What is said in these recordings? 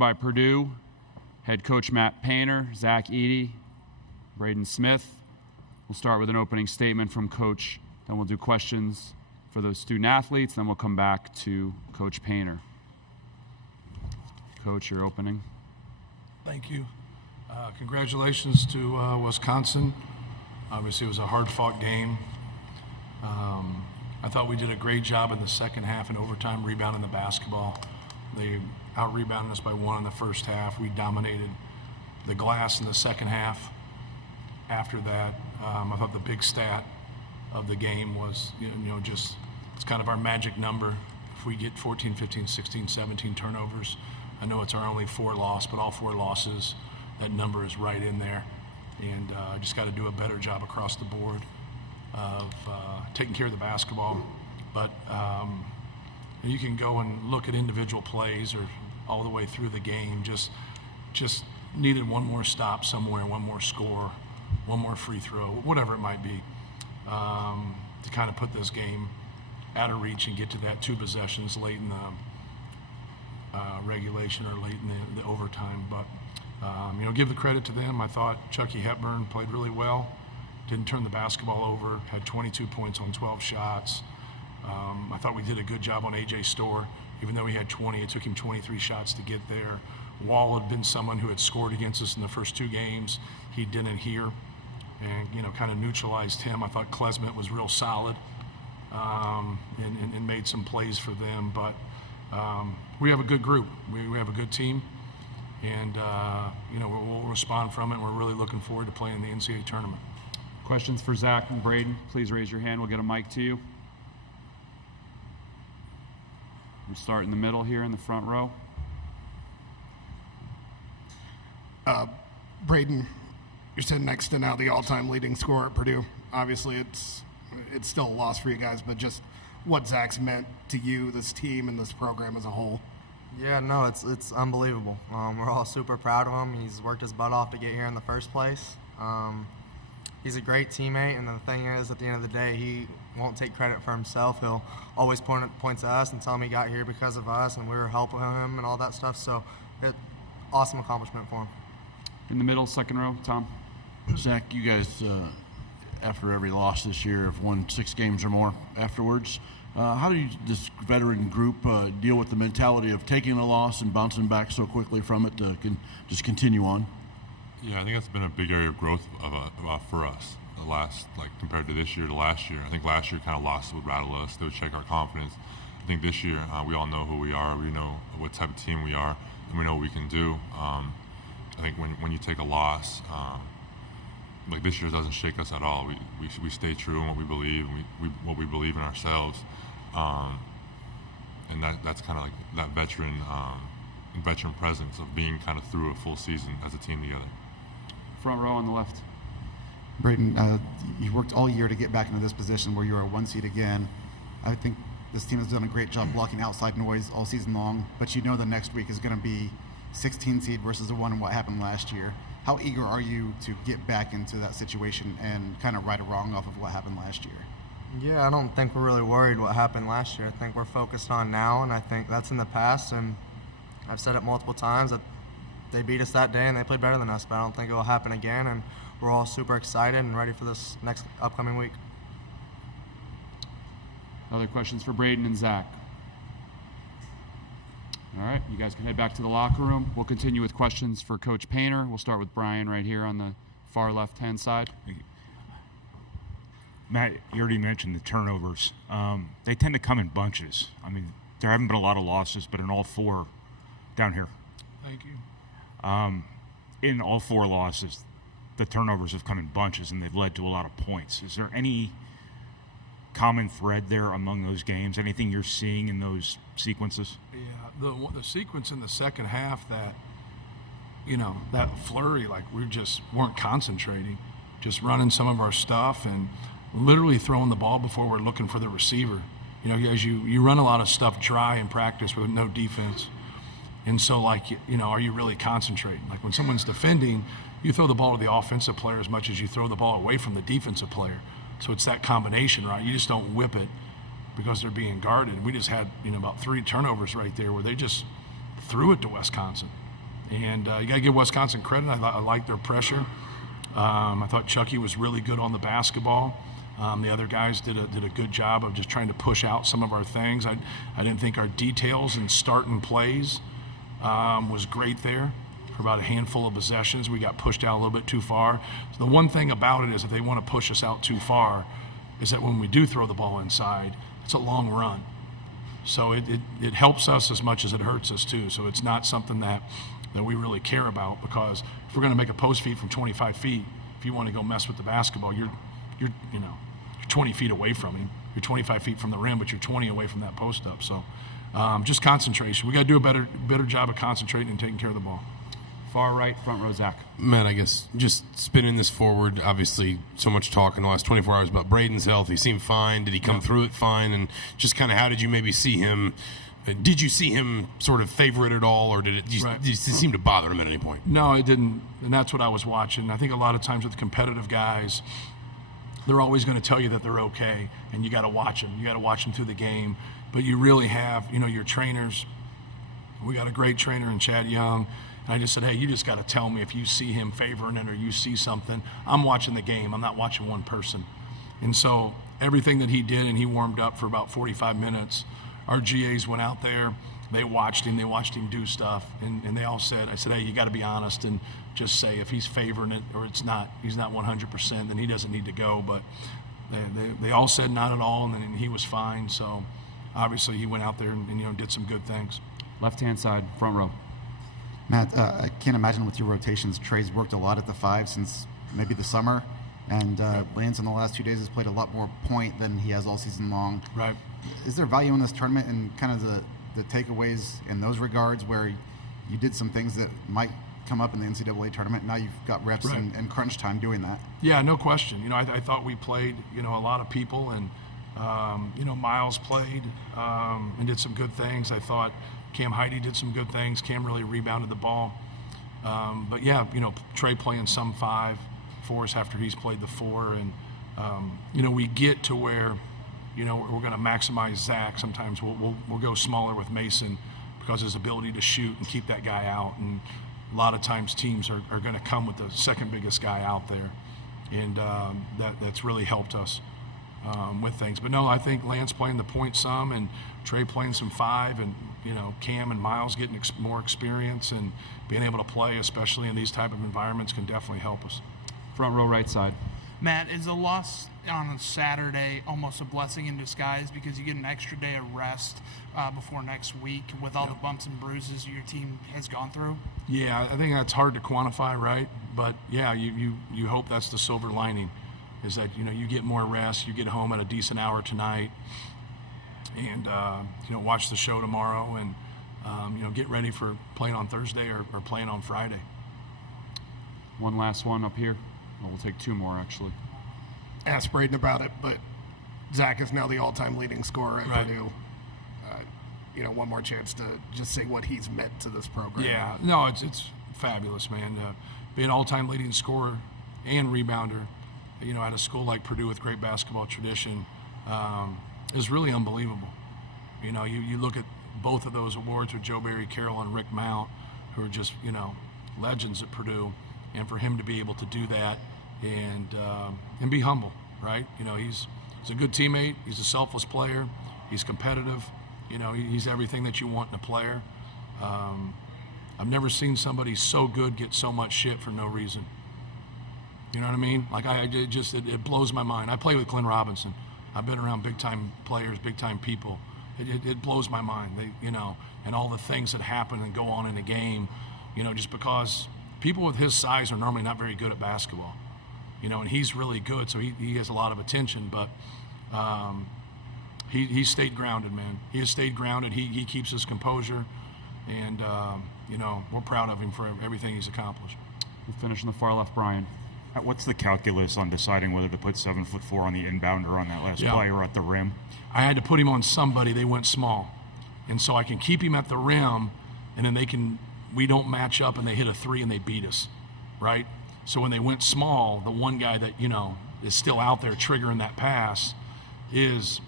By Purdue, head coach Matt Painter, Zach Edey, Braden Smith. We'll start with an opening statement from Coach, then we'll do questions for those student athletes, then we'll come back to Coach Painter. Coach, your opening. Thank you. Congratulations to Wisconsin. Obviously, it was a hard-fought game. I thought we did a great job in the second half and overtime rebounding the basketball. They out-rebounded us by 1 in the first half. We dominated the glass in the second half. After that, I thought the big stat of the game was, just it's kind of our magic number. If we get 14, 15, 16, 17 turnovers, I know it's our only 4 loss, but all 4 losses, that number is right in there. And just got to do a better job across the board of taking care of the basketball. But you can go and look at individual plays or all the way through the game. Just needed one more stop somewhere, one more score, one more free throw, whatever it might be, to kind of put this game out of reach and get to that 2 possessions late in the regulation or late in the overtime. But give the credit to them. I thought Chucky Hepburn played really well. Didn't turn the basketball over. Had 22 points on 12 shots. I thought we did a good job on A.J. Storr. Even though he had 20, it took him 23 shots to get there. Wall had been someone who had scored against us in the first 2 games. He didn't here, and kind of neutralized him. I thought Klesmet was real solid and made some plays for them. But we have a good group. We have a good team, and we'll respond from it. We're really looking forward to playing the NCAA tournament. Questions for Zach and Braden? Please raise your hand. We'll get a mic to you. We'll start in the middle here in the front row. Braden, you're sitting next to now the all-time leading scorer at Purdue. Obviously, it's still a loss for you guys, but just what Zach's meant to you, this team, and this program as a whole. Yeah, no, it's unbelievable. We're all super proud of him. He's worked his butt off to get here in the first place. He's a great teammate, and the thing is, at the end of the day, he won't take credit for himself. He'll always point to us and tell him he got here because of us, and we were helping him and all that stuff. So, awesome accomplishment for him. In the middle, second row, Tom. Zach, you guys, after every loss this year, have won 6 games or more afterwards. How do this veteran group deal with the mentality of taking a loss and bouncing back so quickly from it to just continue on? Yeah, I think that's been a big area of growth for us. Compared to this year to last year. I think last year kind of losses would rattle us. They would check our confidence. I think this year we all know who we are. We know what type of team we are, and we know what we can do. I think when you take a loss, like this year doesn't shake us at all. We stay true in what we believe, and what we believe in ourselves, and that's kind of like that veteran presence of being kind of through a full season as a team together. Front row on the left. Braden, you worked all year to get back into this position where you're a 1 seed again. I think this team has done a great job blocking outside noise all season long, but the next week is going to be 16 seed versus the 1 and what happened last year. How eager are you to get back into that situation and kind of right a wrong off of what happened last year? Yeah, I don't think we're really worried what happened last year. I think we're focused on now, and I think that's in the past, and I've said it multiple times that they beat us that day and they played better than us, but I don't think it will happen again, and we're all super excited and ready for this next upcoming week. Other questions for Braden and Zach? All right, you guys can head back to the locker room. We'll continue with questions for Coach Painter. We'll start with Brian right here on the far left-hand side. Matt, you already mentioned the turnovers. They tend to come in bunches. I mean, there haven't been a lot of losses, but in all 4 down here. Thank you. In all 4 losses, the turnovers have come in bunches, and they've led to a lot of points. Is there any common thread there among those games? Anything you're seeing in those sequences? Yeah, the sequence in the second half that flurry, like we just weren't concentrating, just running some of our stuff and literally throwing the ball before we're looking for the receiver. As you run a lot of stuff dry in practice with no defense. And so, are you really concentrating? Like when someone's defending, you throw the ball to the offensive player as much as you throw the ball away from the defensive player. So it's that combination, right? You just don't whip it because they're being guarded. We just had, about 3 turnovers right there where they just threw it to Wisconsin. And you got to give Wisconsin credit. I like their pressure. I thought Chucky was really good on the basketball. The other guys did a good job of just trying to push out some of our things. I didn't think our details and starting plays was great there. For about a handful of possessions, we got pushed out a little bit too far. So the one thing about it is if they want to push us out too far, is that when we do throw the ball inside, it's a long run. So it helps us as much as it hurts us too. So it's not something that we really care about, because if we're going to make a post feed from 25 feet, if you want to go mess with the basketball, you're 20 feet away from him. You're 25 feet from the rim, but you're 20 away from that post up. So just concentration. We got to do a better job of concentrating and taking care of the ball. Far right, front row, Zach. Matt, I guess just spinning this forward, obviously so much talk in the last 24 hours about Braden's health. He seemed fine. Did he come through it fine? And just kind of how did you maybe see him? Did you see him sort of favor it at all, or did it seem to bother him at any point? No, it didn't, and that's what I was watching. I think a lot of times with competitive guys, they're always going to tell you that they're okay, and you got to watch them. You got to watch them through the game. But you really have, your trainers. We got a great trainer in Chad Young. And I just said, hey, you just got to tell me if you see him favoring it or you see something. I'm watching the game. I'm not watching one person. And so everything that he did, and he warmed up for about 45 minutes, our GAs went out there. They watched him do stuff. And they all said, I said, hey, you got to be honest and just say if he's favoring it or he's not 100%, then he doesn't need to go. But they all said not at all, and then he was fine. So obviously he went out there and did some good things. Left-hand side, front row. Matt, I can't imagine with your rotations, Trey's worked a lot at the 5 since maybe the summer, and Lance in the last 2 days has played a lot more point than he has all season long. Right. Is there value in this tournament and kind of the takeaways in those regards, where you did some things that might come up in the NCAA tournament? Now you've got reps and crunch time doing that. Yeah, no question. I thought we played, a lot of people, and Miles played and did some good things. I thought Cam Edey did some good things. Cam really rebounded the ball. But yeah, Trey playing some 5 for us after he's played the 4. And, we get to where, we're going to maximize Zach. Sometimes we'll go smaller with Mason because of his ability to shoot and keep that guy out. And a lot of times teams are going to come with the second biggest guy out there. And that's really helped us with things. But no, I think Lance playing the point some and Trey playing some 5, and Cam and Miles getting more experience and being able to play, especially in these type of environments, can definitely help us. Front row, right side. Matt, is a loss on a Saturday almost a blessing in disguise because you get an extra day of rest before next week with all the bumps and bruises your team has gone through? Yeah, I think that's hard to quantify, right? But yeah, you hope that's the silver lining, is that you get more rest, you get home at a decent hour tonight, and watch the show tomorrow, and get ready for playing on Thursday or playing on Friday. One last one up here. Well, we'll take 2 more actually. Ask Braden about it, but Zach is now the all-time leading scorer at Purdue. One more chance to just say what he's meant to this program. Yeah, no, it's fabulous, man. Being all-time leading scorer and rebounder, at a school like Purdue with great basketball tradition, is really unbelievable. You look at both of those awards with Joe Barry Carroll and Rick Mount, who are just, legends at Purdue, and for him to be able to do that and be humble, right? He's a good teammate. He's a selfless player. He's competitive. He's everything that you want in a player. I've never seen somebody so good get so much shit for no reason. You know what I mean? Like it blows my mind. I play with Glenn Robinson. I've been around big-time players, big-time people. It blows my mind. And all the things that happen and go on in a game, just because people with his size are normally not very good at basketball, and he's really good, so he has a lot of attention. But he stayed grounded, man. He has stayed grounded. He keeps his composure, and we're proud of him for everything he's accomplished. We'll finish on the far left, Brian. What's the calculus on deciding whether to put 7'4" on the inbounder on that last play or at the rim? I had to put him on somebody. They went small, and so I can keep him at the rim, and then we don't match up, and they hit a 3 and they beat us, right? So when they went small, the one guy that is still out there triggering that pass is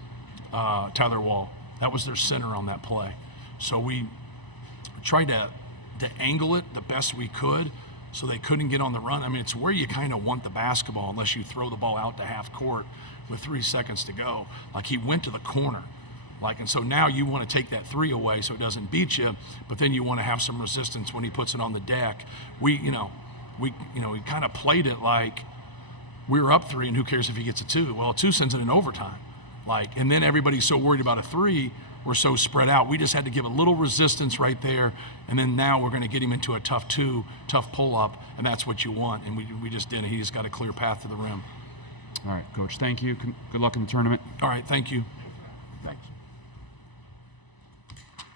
Tyler Wall. That was their center on that play. So we tried to to angle it the best we could so they couldn't get on the run. I mean, it's where you kind of want the basketball unless you throw the ball out to half court with 3 seconds to go. Like, he went to the corner. Like, and so now you want to take that three away so it doesn't beat you, but then you want to have some resistance when he puts it on the deck. We kind of played it like we were up 3 and who cares if he gets a 2? Well, a 2 sends it in overtime. Like, and then everybody's so worried about a 3, we're so spread out. We just had to give a little resistance right there, and then now we're going to get him into a tough 2, tough pull-up, and that's what you want. And we just didn't. He just got a clear path to the rim. All right, Coach, thank you. Good luck in the tournament. All right, thank you. Thanks.